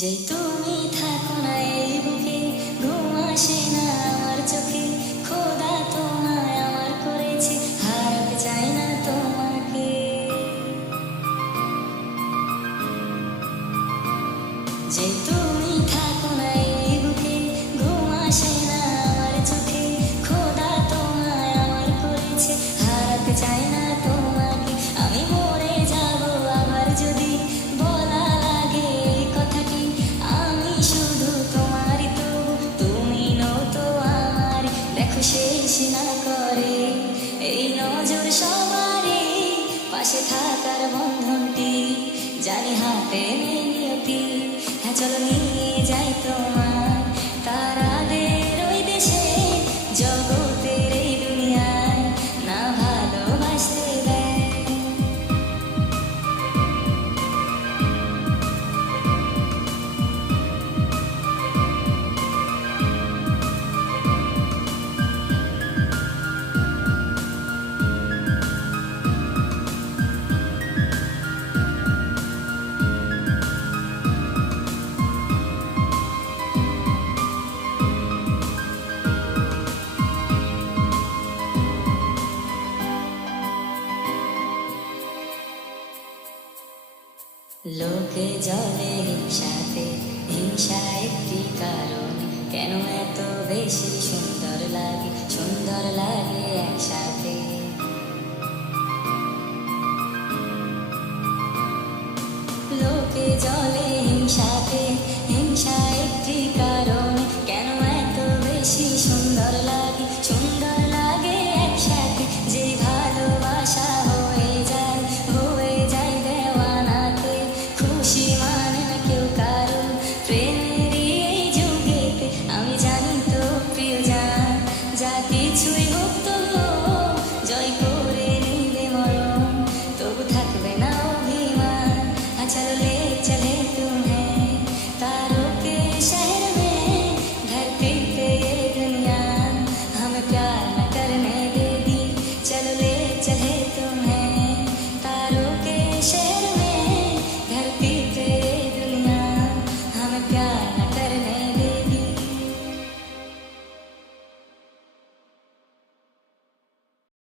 যে তুমি থাকো না এই বুকে, ঘুম আসে না আমার চোখে, খোদা তোমায় আমার করেছে, হারাতে চাই না তোমাকে। যে তুমি থাকো না এই বুকে, ঘুম আসে না আমার চোখে, খোদা তোমায় আমার করেছে, হারাতে চাই না তোমাকে। আমি মরে যাব আবার যদি বলা লাগে এই কথাটি, আমি শুধু তোমারই, তো তুমি নও তো আমার। দেখো শেষ না করে এই নজর সবারই, পাশে থাকার বন্ধনটি জানি হাতে নেই নিয়তি। হ্যাঁ চলো নিয়ে যাই তোমার তারাদের ওই দেশে, জগতের এই দুনিয়ায় না ভালোবাসতে দেয়। লোকে জলে হিংসাতে, হিংসা একটি কারণ, কেন এত বেশি সুন্দর লাগে একসাথে। লোকে জলে হিংসাতে, হিংসা একটি কারণ, কেন এত বেশি